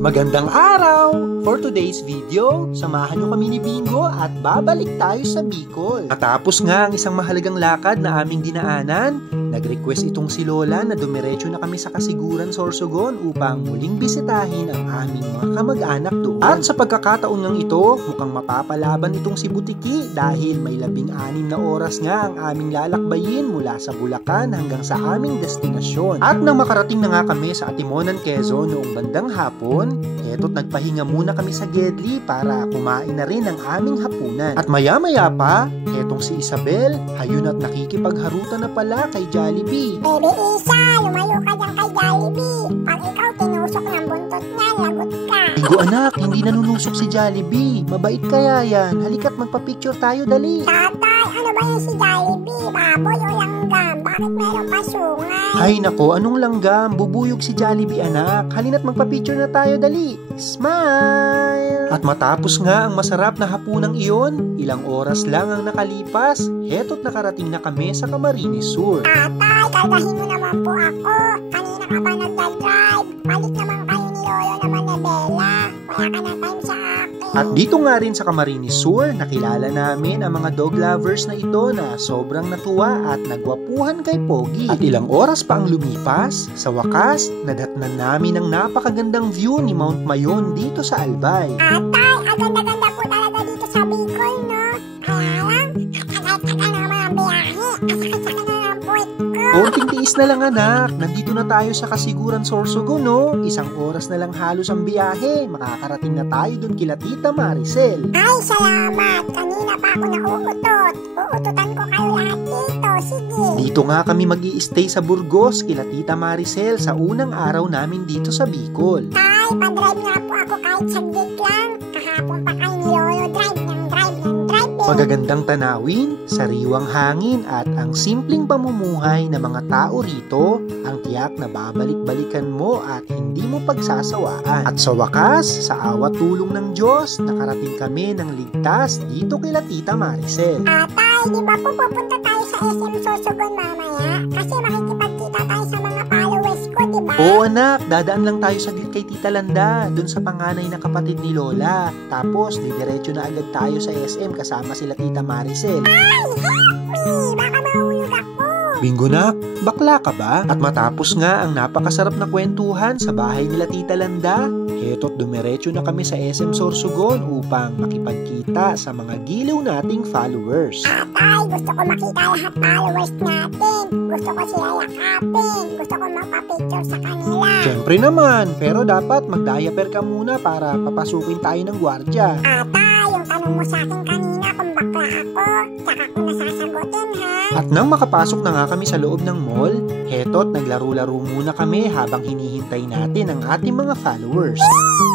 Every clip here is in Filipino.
Magandang araw! For today's video, samahan nyo kami ni Bingo at babalik tayo sa Bicol. Matapos nga ang isang mahalagang lakad na aming dinaanan, nag-request itong si Lola na dumiretso na kami sa Kasiguran, Sorsogon upang muling bisitahin ang aming mga kamag-anak doon. At sa pagkakataon ngang ito, mukhang mapapalaban itong si Butiki dahil may 16 na oras nga ang aming lalakbayin mula sa Bulacan hanggang sa aming destinasyon. At nang makarating na nga kami sa Atimonan, Quezon noong bandang hapon, eto't nagpahinga muna kami sa Gedli para kumain na rin ang aming hapunan. At maya-maya pa, etong si Isabel, hayun at nakikipagharutan na pala kay Jollibee. Baby Isa, lumayo ka dyan kay Jollibee. Pag ikaw tinusok ng buntot niya, lagot ka. Bingo anak, hindi nanunusok si Jollibee. Mabait kaya yan. Halika't magpa-picture tayo, dali. Tatay, ano ba yung si Jollibee? Baboy o langgam? Bakit meron pasungay? Ay nako, anong langgam? Bubuyog si Jollibee anak. Halina't magpa-picture na tayo, dali. Smile! At matapos nga ang masarap na hapunang iyon, ilang oras lang ang nakalipas, heto't nakarating na kami sa Camarines Sur. Tatay, kaldahin mo naman po ako. Kanina ka pa nagdadrive. Balik naman kayo ni Lolo naman na Bella. Wala ka na time sa akin. At dito nga rin sa Camarines Sur, nakilala namin ang mga dog lovers na ito na sobrang natuwa at nagwapuhan kay Pogi. At ilang oras pa ang lumipas, sa wakas, nadatnan namin ang napakagandang view ni Mount Mayon dito sa Albay. Tatay, ang ganda-ganda po talaga dito sa Bicol, no? Kaya lang, katagal-tagal naman ang biyahe. Kasakit-sakit na ng puwit ko. Konting tiis na lang anak, nandito na tayo sa Kasiguran, Sorsogon, no? Isang oras na lang halos ang biyahe, makakarating na tayo dun kila Tita Maricel. Ay, salamat. Kanina pa ako nauutot. Uututan ko kayo lahat dito. Sige. Dito nga kami mag-i-stay sa Burgos kila Tita Maricel sa unang araw namin dito sa Bicol. Tay, pa-drive nga po ako kahit saglit lang. Kahapon pa kayo ni Lolo drive ng drive ng drive. Magagandang tanawin, sariwang hangin at ang simpleng pamumuhay ng mga tao rito ang tiyak na babalik-balikan mo at hindi mo pagsasawaan. At sa wakas, sa awa tulong ng Diyos, nakarating kami ng ligtas dito kila Tita Maricel. Tay, di ba po pupunta tayo sa SM Sorsogon mamaya? Kasi makikipagkita tayo sa mga followers ko, di ba? Oo anak, dadaan lang tayo saglit kay Tita Landa, dun sa panganay na kapatid ni Lola. Tapos, didiretso na agad tayo sa SM kasama sila Tita Maricel. Ay, help me! Baka mahulog ako. Bingo nak, bakla ka ba? At matapos nga ang napakasarap na kwentuhan sa bahay nila Tita Landa, heto't dumiretso na kami sa SM Sorsogon upang makipagkita sa mga giliw nating followers. Tay, gusto ko makita lahat followers natin. Gusto ko sila yakapin. Gusto ko magpa-picture sa kanila. Siyempre naman, pero dapat mag-diaper ka muna para papasukin tayo ng gwardya. Tay, yung tanong mo sa akin kanina kung bakla ako, tsaka ko nasasagutin ha. At nang makapasok na nga kami sa loob ng mall, heto't naglaro-laro muna kami habang hinihintay natin ang ating mga followers.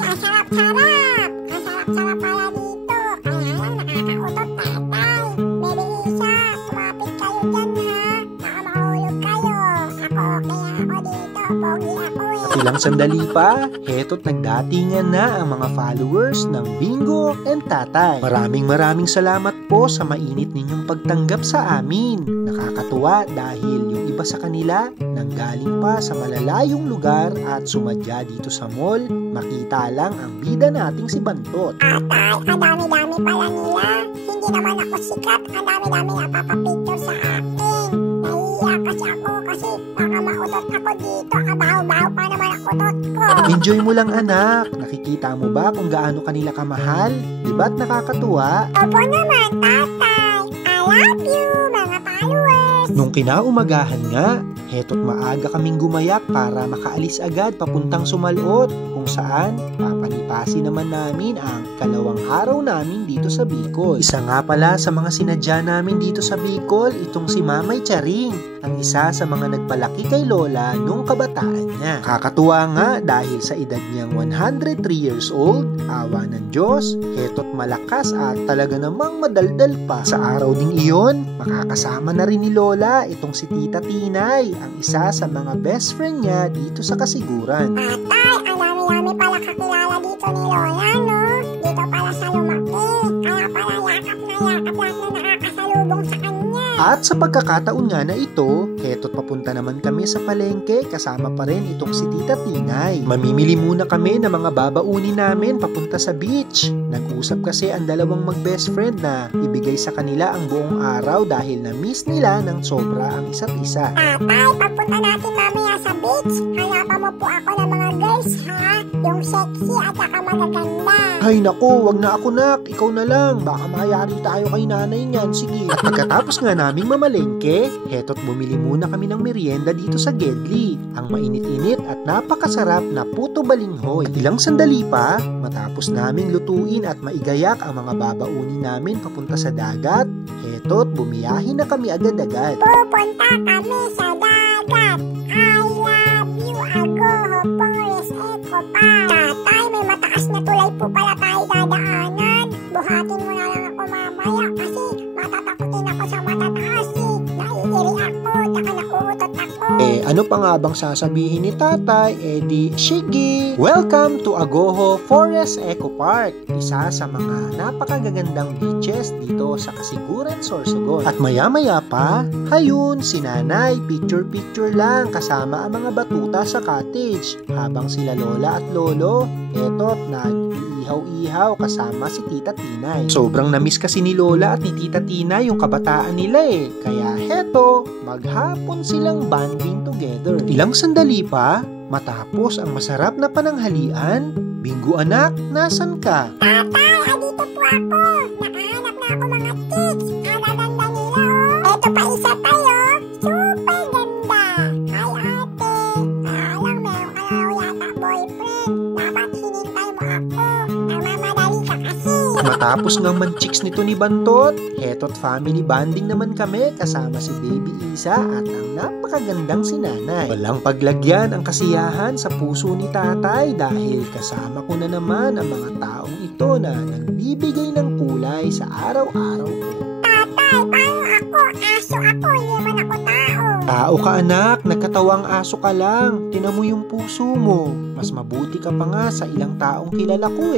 Ang sarap-sarap! Ang sarap-sarap pala dito. Kaya lang nakakautot, tatay. Baby Isa, tumapit kayo dyan ha. Baka mahulog kayo. Ako okay ako dito. Pogi ako eh. Ilang sandali pa, heto't nagdatingan na ang mga followers ng Bingo and Tatay. Maraming salamat po sa mainit ninyong pagtanggap sa amin. Nakakatuwa dahil yung iba sa kanila nanggaling pa sa malalayong lugar at sumadya dito sa mall, makita lang ang bida nating si Bantot. Tay, ang dami-dami pala nila. Hindi naman ako sikat. Ang dami-dami napapapicture sa akin. Nahiya kasi ako kasi baka mautot ako dito. Kabaho-baho pa naman ang utot ko. Enjoy mo lang anak. Nakikita mo ba kung gaano kanila kamahal? Diba't nakakatuwa? Opo naman, tatay. I love you, mga followers. Nung kinaumagahan nga, heto't maaga kaming gumayak para makaalis agad papuntang Sumalot kung saan papalipasin naman namin ang kalawang araw namin dito sa Bicol. Isa nga pala sa mga sinadya namin dito sa Bicol, itong si Mamay Charing, ang isa sa mga nagpalaki kay Lola nung kabataan niya. Kakatuwa nga dahil sa edad niyang 103 years old, awa ng Diyos, heto't malakas at talaga namang madaldal pa. Sa araw ding iyon, makakasama na rin ni Lola itong si Tita Tinay, ang isa sa mga best friend niya dito sa Kasiguran. Tay, ang dami-dami pala kakilala dito ni Lola, no? Dito pala sa lumaki. Kaya pala yakap na yakap lahat na nakakasalubong sa kanya. At sa pagkakataon nga na ito, heto't papunta naman kami sa palengke kasama pa rin itong si Tita Tinay. Mamimili muna kami ng mga babaunin namin papunta sa beach. Nag-usap kasi ang dalawang mag-best friend na ibigay sa kanila ang buong araw dahil na-miss nila ng sobra ang isa't isa. Tatay, pagpunta natin mamaya sa beach, hanapan mo po ako ng mga girls ha, yung sexy at saka magaganda. Ay naku, wag na ako nak, ikaw na lang, baka mayari tayo kay nanay niyan, sige. At pagkatapos nga naming mamalengke, heto't bumili muna kami ng merienda dito sa Gedli, ang mainit-init at napakasarap na puto balinghoy. At ilang sandali pa, matapos naming lutuin at maigayak ang mga babaunin namin papunta sa dagat, heto't bumiyahin na kami agad-agad. Pupunta kami sa dagat. I love you, Agoho Forest Eco Park. Tatay, may mataas na tulay po pala tayo dadaanan. Buhatin mo na lang ako mamaya kasi matatakutin ako sa matataas eh. Naiiri ako, saka nauutot ako. Ano pa nga bang sasabihin ni tatay? Di, sige! Welcome to Agoho Forest Eco Park, isa sa mga napakagagandang beaches dito sa Kasiguran, Sorsogon. At maya-maya pa, hayun, si nanay, picture-picture lang kasama ang mga batuta sa cottage. Habang sila lola at lolo, eto't nag-ihaw-ihaw kasama si Tita Tinay. Sobrang namiss kasi ni lola at ni Tita Tinay yung kabataan nila Kaya heto, maghapon silang banding together. Ilang sandali pa, matapos ang masarap na pananghalian, Bingo anak, nasan ka? Tatay, andito po ako. Nakahanap na ako mga chicks. Ang gaganda nila Eto pa isa tayo. Super ganda. Hi ate. Alam, meron ka na yata boyfriend. Dapat hinintay mo ako. Nagmamadali ka kasi. Matapos ng man-chicks nito ni Bantot, heto't family bonding naman kami kasama si Baby Isa at ang napakagandang si Nanay. Walang paglagyan ang kasiyahan sa puso ni Tatay dahil kasama ko na naman ang mga taong ito na nagbibigay ng kulay sa araw-araw ko. Tatay, paano ako? Aso ako, hindi naman ako tao. Tao ka anak, nagkatawang aso ka lang. Tinan mo yung puso mo. Mas mabuti ka pa nga sa ilang taong kilala ko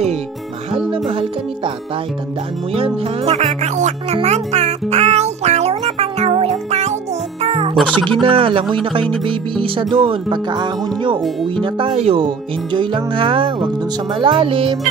Mahal na mahal ka ni Tatay. Tandaan mo yan ha. Nakakaiyak naman tatay. Lalo na pag nahulog tayo dito. O sige na, langoy na kayo ni Baby Isa doon. Pagkaahon nyo, uuwi na tayo. Enjoy lang ha, wag dun sa malalim.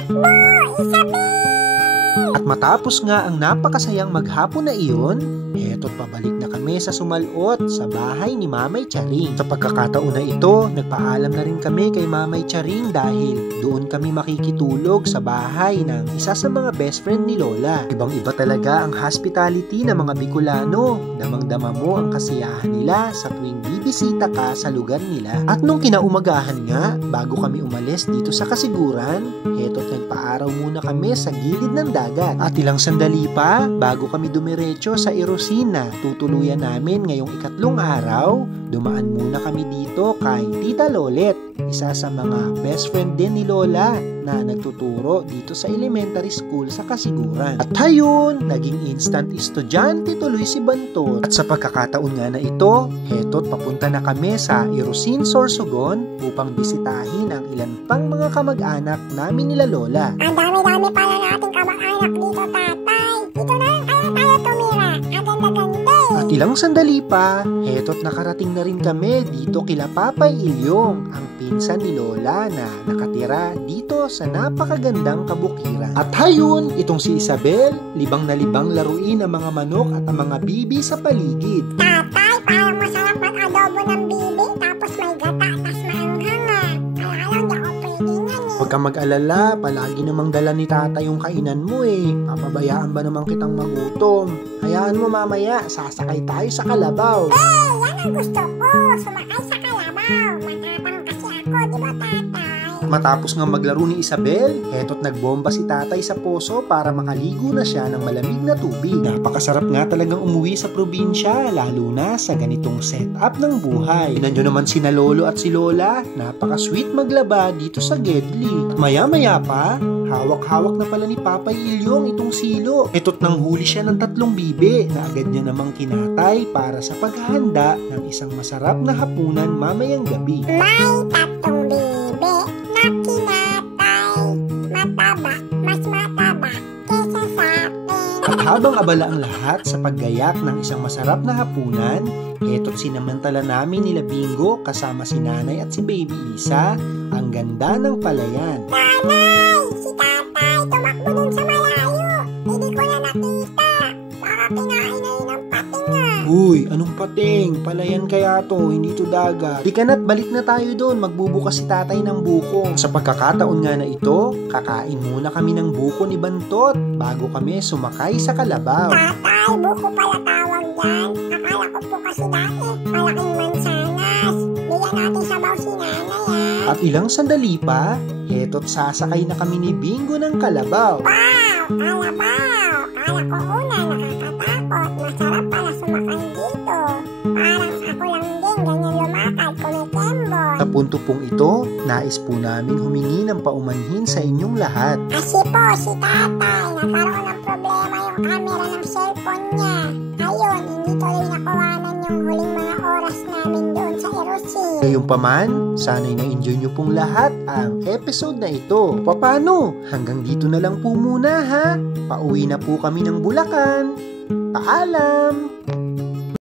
At matapos nga ang napakasayang maghapon na iyon, heto't pabalik na kami sa Sumalot sa bahay ni Mamay Charing. Sa pagkakataon na ito, nagpaalam na rin kami kay Mamay Charing dahil doon kami makikitulog sa bahay ng isa sa mga best friend ni Lola. Ibang-iba talaga ang hospitality ng mga Bicolano. Damang-dama mo ang kasiyahan nila sa tuwing bibisita ka sa lugar nila. At nung kinaumagahan nga, bago kami umalis dito sa Kasiguran, heto't nagpaaraw muna kami sa gilid ng dagat. At ilang sandali pa, bago kami dumiretso sa Irosin na tutuluyan namin ngayong ikatlong araw, dumaan muna kami dito kay Tita Lolet, isa sa mga best friend din ni Lola na nagtuturo dito sa elementary school sa Kasiguran. At hayun, naging instant estudyante tuloy si Bantot. At sa pagkakataon nga na ito, heto't papunta na kami sa Irosin, Sorsogon upang bisitahin ang ilan pang mga kamag-anak namin nila Lola. Ang dami-dami pala nating kamag-anak dito tatay. Dito na lang kaya tayo tumira. Ang ganda-ganda At ilang sandali pa, heto't nakarating na rin kami dito kila Papay Ilyong, ang pinsan ni Lola na nakatira dito sa napakagandang kabukiran. At hayun, itong si Isabel, libang na libang laruin ang mga manok at ang mga bibi sa paligid. Tatay, parang masarap mag-adobo ng bibi. Tapos may gata, tas maanghang Kaya lang, di ako pwedingan Huwag kang mag-alala, palagi namang dala ni tata yung kainan mo Papabayaan ba naman kitang magutom? Hayaan mo mamaya, sasakay tayo sa kalabaw. Yan ang gusto ko. Sumakay sa kalabaw. Matapang kasi ako, di ba tatay? Matapos nga maglaro ni Isabel, heto't nagbomba si tatay sa poso para makaligo na siya ng malamig na tubig. Napakasarap nga talagang umuwi sa probinsya, lalo na sa ganitong setup ng buhay. Tingnan nyo naman sina Lolo at si Lola, napaka-sweet maglaba dito sa Gedli. At maya-maya pa, hawak-hawak na pala ni Papay Ilyong itong silo. Heto't nanghuli siya ng 3 bibe na agad niya namang kinatay para sa paghahanda ng isang masarap na hapunan mamayang gabi. May 3 bibe na kinatay. Mataba, mas mataba kesa sa akin. At Habang abala ang lahat sa paggayak ng isang masarap na hapunan, eto't sinamantala namin nila Bingo kasama si Nanay at si Baby Isa ang ganda ng palayan. Nanay! Si tatay tumakbo dun sa malayo. Hindi ko na nakita. Baka kinain na yun ang pating nga. Uy, anong pating? Palayan kaya to, hindi to dagat. Di ka na't balik na tayo doon, magbubukas si tatay ng buko. Sa pagkakataon nga na ito, kakain muna kami ng buko ni Bantot bago kami sumakay sa kalabaw. Tatay, buko pala tawag dyan. Akala ko po kasi dati, malaking mansanas. Bigyan natin sabaw si nanay ah. At ilang sandali pa, heto't sasakay na kami ni Bingo ng kalabaw. Wow! Kalabaw! Kala ko una nakakatakot. Masarap pala sumakay dito. Parang ako lang din ganyan lumakad kumikembo. Sa punto pong ito, nais po namin humingi ng paumanhin sa inyong lahat. Kasi po si tatay, nagkaroon ng problema yung camera ng cellphone niya. Ayun, hindi tuloy nakuhanan yung huling mga oras namin doon sa Erosin. Gayunpaman, sana'y na-enjoy nyo pong lahat ang episode na ito. Paano? Hanggang dito na lang po muna ha. Pauwi na po kami ng Bulacan. Paalam!